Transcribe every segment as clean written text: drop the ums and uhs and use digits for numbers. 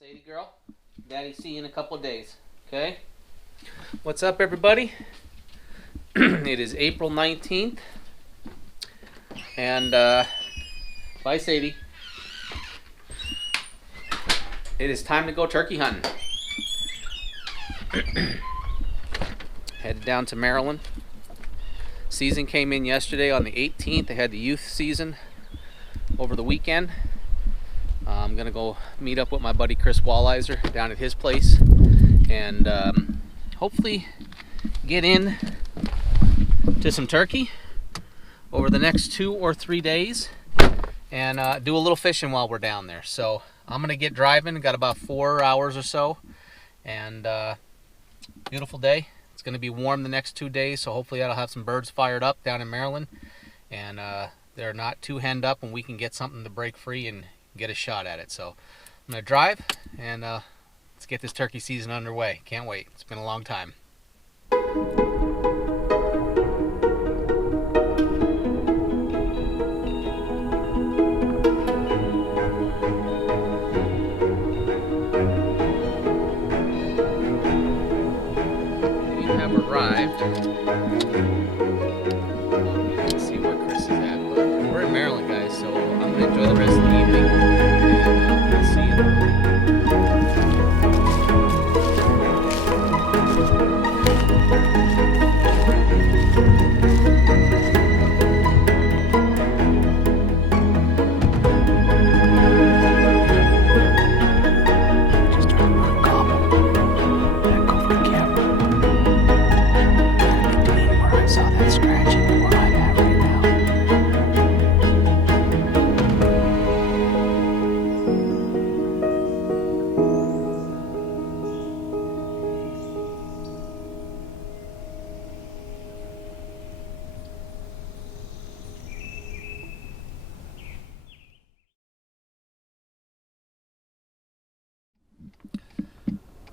Sadie girl, Daddy see you in a couple of days, okay? What's up, everybody? It is April 19th, and bye, Sadie. It is time to go turkey hunting. Headed down to Maryland. Season came in yesterday on the 18th. They had the youth season over the weekend. I'm gonna go meet up with my buddy Chris Walliser down at his place and hopefully get in to some turkey over the next 2 or 3 days and do a little fishing while we're down there. So I'm gonna get driving. Got about 4 hours or so, and beautiful day. It's gonna be warm the next 2 days, so hopefully that'll have some birds fired up down in Maryland, and they're not too henned up, and we can get something to break free and get a shot at it. So I'm gonna drive and let's get this turkey season underway. Can't wait. It's been a long time. We have arrived. Let's see where Chris is at, but we're in Maryland, guys, so I'm gonna enjoy the rest of the evening, and I'll see you in the morning. Just trying to work gobble back over the camera. Kind of between where I saw that scratching and where I'm at right now.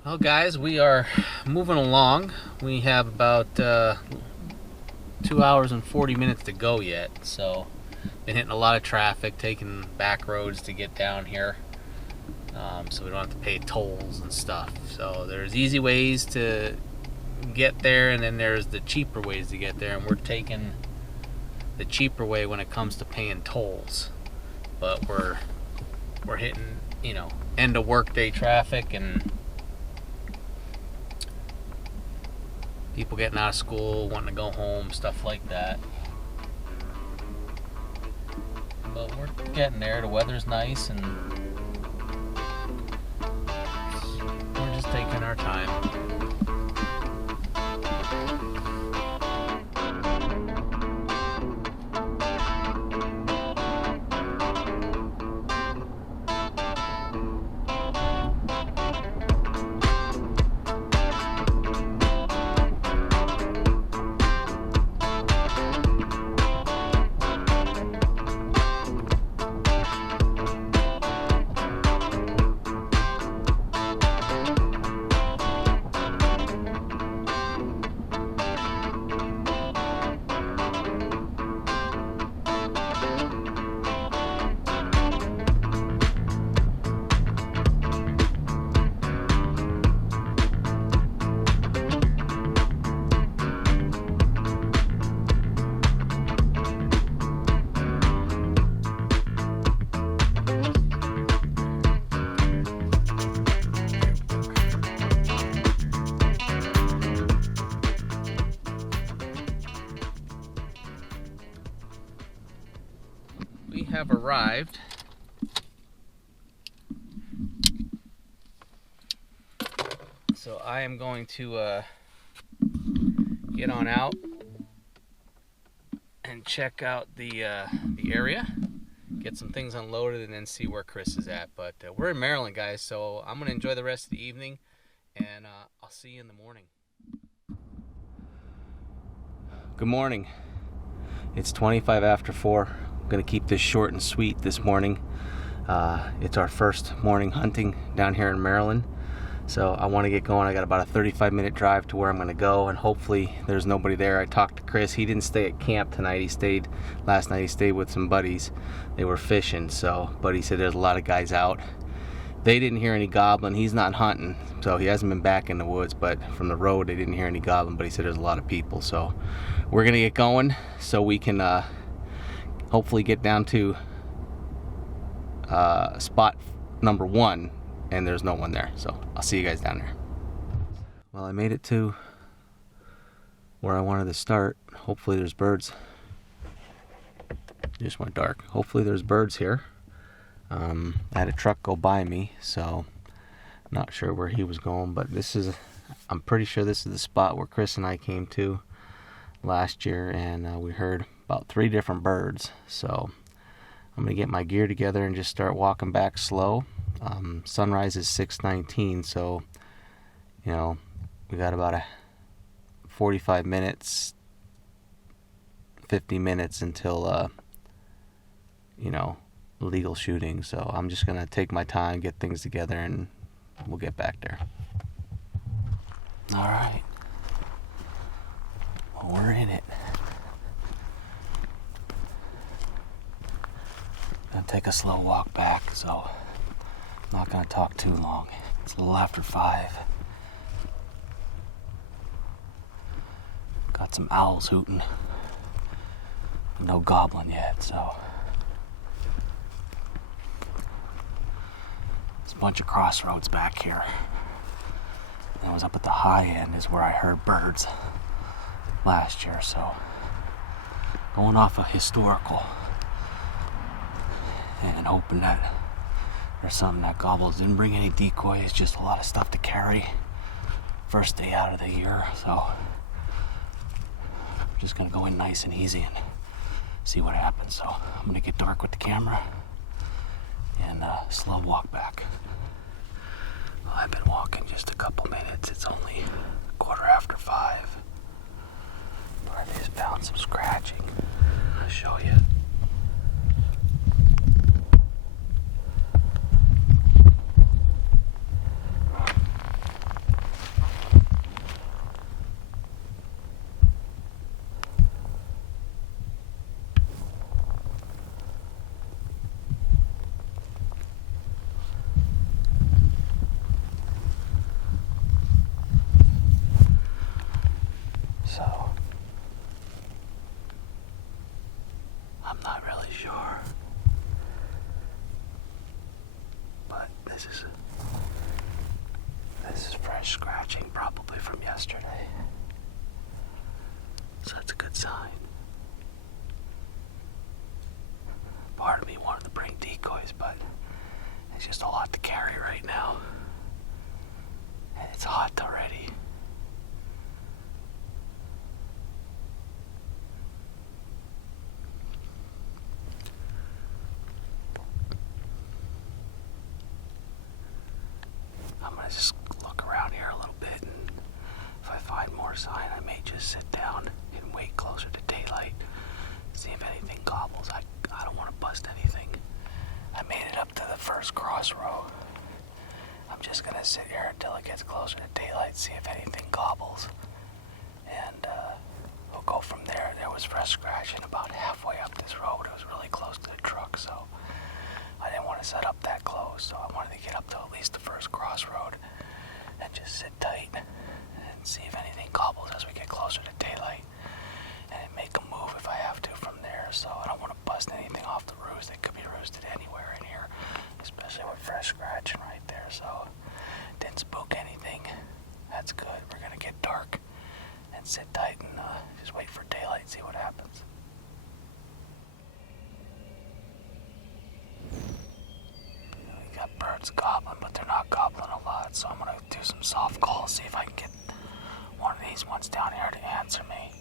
Well, guys, we are moving along. We have about 2 hours and 40 minutes to go yet, so been hitting a lot of traffic, taking back roads to get down here, so we don't have to pay tolls and stuff. So there's easy ways to get there, and then there's the cheaper ways to get there, and we're taking the cheaper way when it comes to paying tolls. But we're hitting, you know, end of workday traffic and people getting out of school, wanting to go home, stuff like that. But we're getting there. The weather's nice, and we're just taking our time. We have arrived so I am going to get on out and check out the area, get some things unloaded, and then see where Chris is at. But we're in Maryland, guys, so I'm gonna enjoy the rest of the evening, and I'll see you in the morning. Good morning. It's 25 after 4. I'm gonna keep this short and sweet this morning. It's our first morning hunting down here in Maryland, so I want to get going. I got about a 35-minute drive to where I'm gonna go, and hopefully there's nobody there. I talked to Chris. He didn't stay at camp tonight. Last night he stayed with some buddies. They were fishing, but he said there's a lot of guys out they didn't hear any gobbling. He's not hunting, so he hasn't been back in the woods, but from the road they didn't hear any gobbling, but he said there's a lot of people. So we're gonna get going so we can hopefully get down to spot number 1, and there's no one there. So I'll see you guys down there. Well, I made it to where I wanted to start. Hopefully there's birds. It just went dark. Hopefully there's birds here. I had a truck go by me, so not sure where he was going, but I'm pretty sure this is the spot where Chris and I came to last year, and we heard about 3 different birds. So I'm gonna get my gear together and just start walking back slow. Sunrise is 6:19, so you know we got about 45 minutes, 50 minutes until legal shooting. So I'm just gonna take my time, get things together, and we'll get back there. All right. Well, we're in it. Gonna take a slow walk back, so I'm not gonna talk too long. It's a little after 5. Got some owls hooting. No gobbling yet, so there's a bunch of crossroads back here. And I was up at the high end is where I heard birds last year, so going off of historical and hoping that there's something that gobbles. Didn't bring any decoys, just a lot of stuff to carry. First day out of the year, so I'm just gonna go in nice and easy and see what happens. So I'm gonna get dark with the camera and slow walk back. Well, I've been walking just a couple minutes. It's only 5:15. I just found some scratching. I'll show you. So, I'm not really sure, but this is fresh scratching, probably from yesterday. So that's a good sign. Part of me wanted to bring decoys, but it's just a lot to carry right now, and it's hot already. I'm gonna just look around here a little bit, and if I find more sign, I may just sit down and wait closer to daylight, see if anything gobbles. I don't want to bust anything. I made it up to the first crossroad. I'm just gonna sit here until it gets closer to daylight, see if anything gobbles, and we'll go from there. There was fresh scratching about halfway up this road. It was really close to the truck, so I didn't want to set up that close, so I wanted to get up to at least the first crossroad and just sit tight and see if anything gobbles as we get closer to daylight, and then make a move if I have to from there. So I don't want to bust anything off the roost. It could be roosted anywhere in here, especially with fresh scratching right there. So didn't spook anything. That's good. We're gonna get dark and sit tight and just wait for daylight, see what happens. We got birds gobbling, but they're not gobbling a lot, so I'm gonna do some soft calls, see if I can get one of these ones down here to answer me.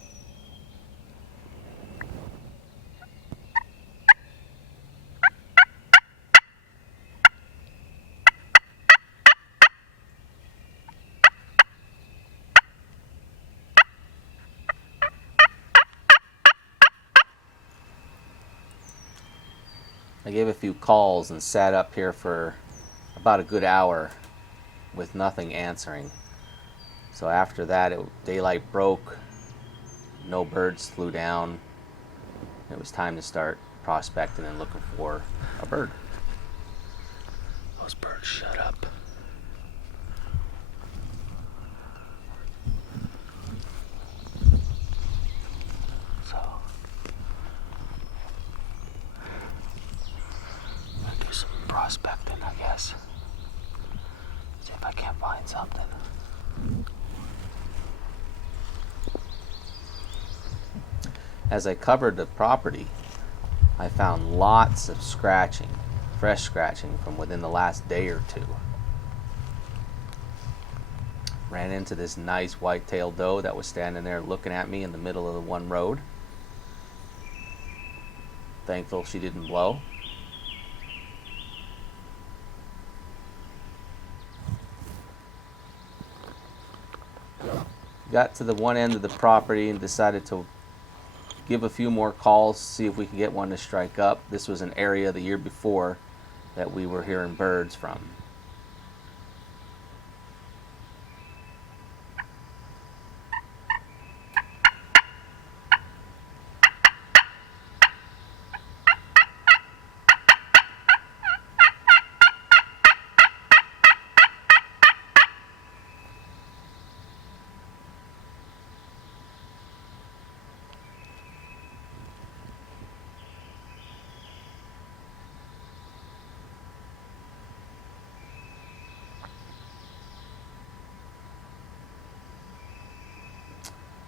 I gave a few calls and sat up here for about a good hour with nothing answering. So after that, daylight broke, no birds flew down. It was time to start prospecting and looking for a bird. those birds shut up. So, I'm gonna do some prospecting, I guess. See if I can't find something. As I covered the property, I found lots of scratching, fresh scratching from within the last day or two. Ran into this nice white-tailed doe that was standing there looking at me in the middle of the one road. Thankful she didn't blow. Got to the one end of the property and decided to give a few more calls, see if we could get one to strike up. This was an area the year before that we were hearing birds from.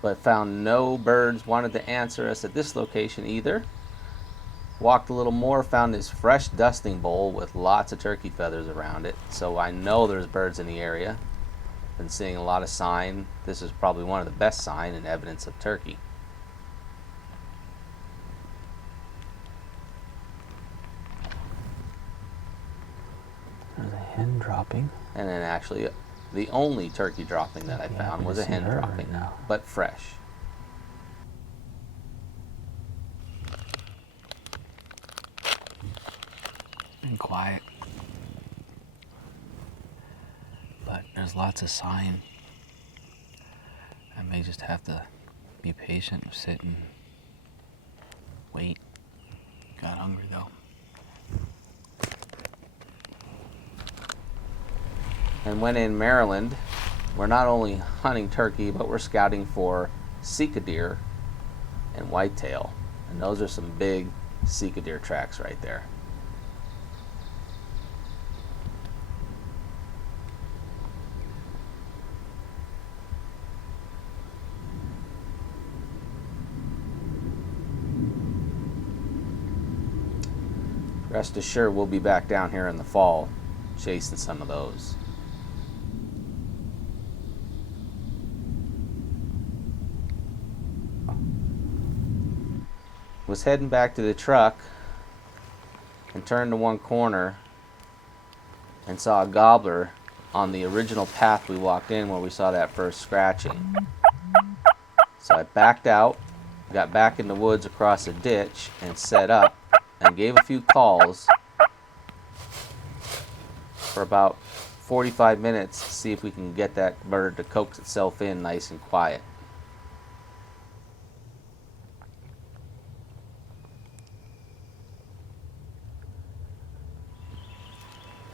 But found no birds wanted to answer us at this location either. Walked a little more, found this fresh dusting bowl with lots of turkey feathers around it. So I know there's birds in the area. Been seeing a lot of sign. This is probably one of the best sign and evidence of turkey. There's a hen dropping. And then actually the only turkey dropping that I found was a hen dropping, right, but fresh. It's been quiet, but there's lots of sign. I may just have to be patient and sit and wait. Got hungry though. And when in Maryland, we're not only hunting turkey, but we're scouting for Sika deer and whitetail. And those are some big Sika deer tracks right there. Rest assured, we'll be back down here in the fall chasing some of those. Was heading back to the truck and turned to one corner and saw a gobbler on the original path we walked in where we saw that first scratching. So I backed out, got back in the woods across a ditch and set up and gave a few calls for about 45 minutes to see if we can get that bird to coax itself in nice and quiet.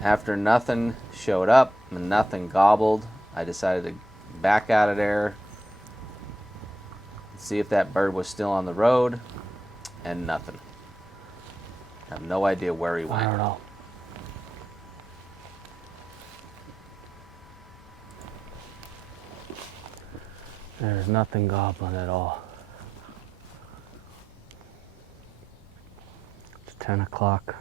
After nothing showed up and nothing gobbled, I decided to back out of there, see if that bird was still on the road, and nothing. I have no idea where he went. I don't know. There's nothing gobbling at all. It's 10 o'clock.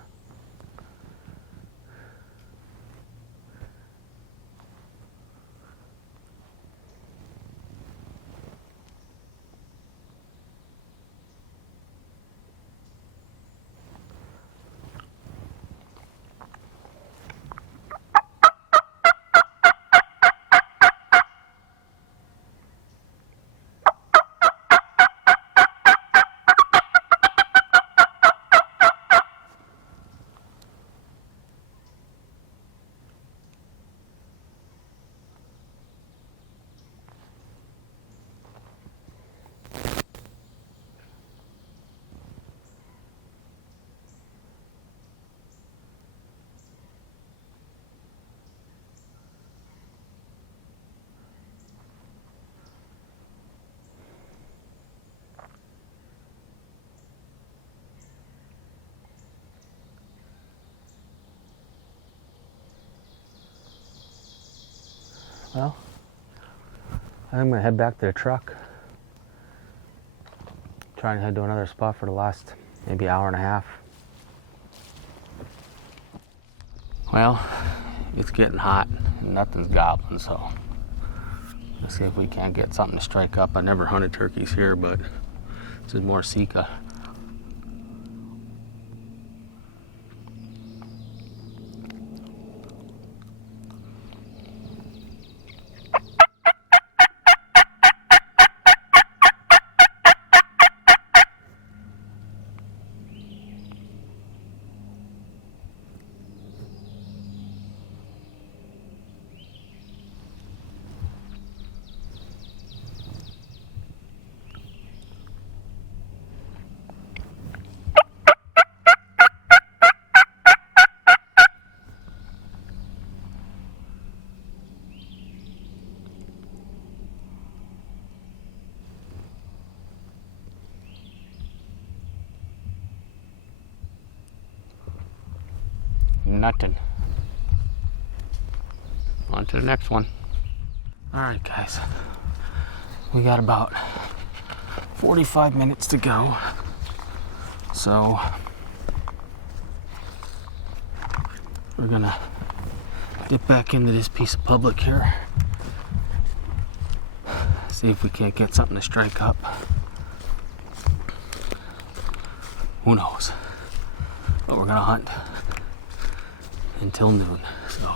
Well, I think I'm gonna head back to the truck. Try and head to another spot for the last maybe hour and a half. Well, it's getting hot and nothing's gobbling, so let's see if we can't get something to strike up. I never hunted turkeys here, but this is more Sika. Nothing. On to the next one. All right, guys. We got about 45 minutes to go. So we're gonna get back into this piece of public here. See if we can't get something to strike up. Who knows? But we're gonna hunt until noon, so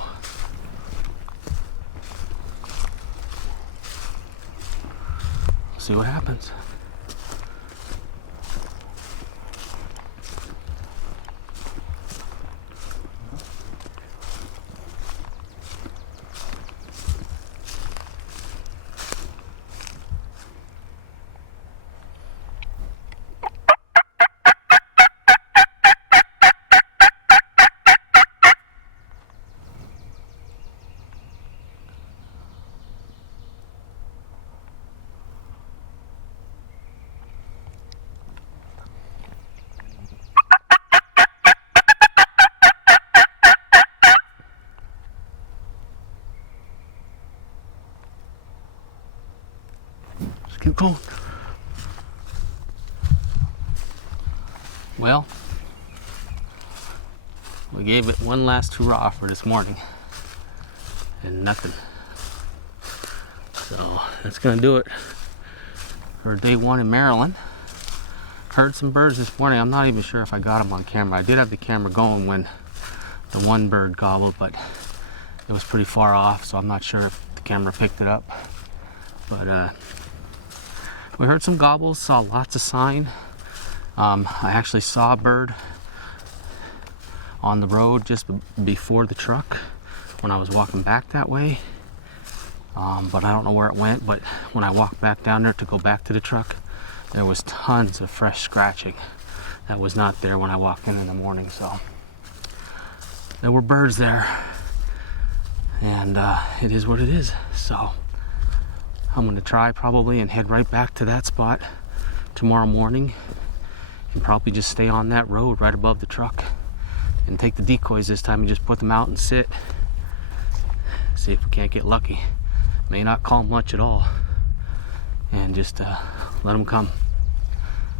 see what happens. Keep going. Well, we gave it one last hurrah for this morning and nothing. So that's gonna do it for day one in Maryland. Heard some birds this morning. I'm not even sure if I got them on camera. I did have the camera going when the one bird gobbled, but it was pretty far off, so I'm not sure if the camera picked it up. But we heard some gobbles, saw lots of sign. I actually saw a bird on the road just before the truck when I was walking back that way. But I don't know where it went, but when I walked back down there to go back to the truck, there was tons of fresh scratching that was not there when I walked in the morning. So there were birds there, and it is what it is. So I'm gonna try probably and head right back to that spot tomorrow morning and probably just stay on that road right above the truck and take the decoys this time and just put them out and sit. See if we can't get lucky. May not call much at all, and just let them come.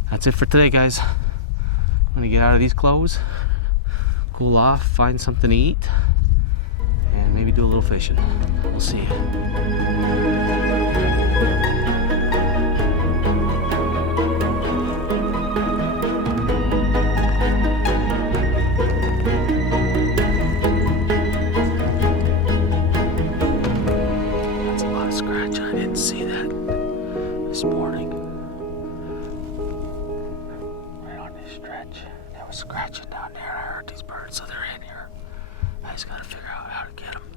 That's it for today, guys. I'm gonna get out of these clothes, cool off, find something to eat, and maybe do a little fishing. We'll see you. This morning, right on this stretch, there was scratching down there. I heard these birds, so they're in here. I just gotta figure out how to get them.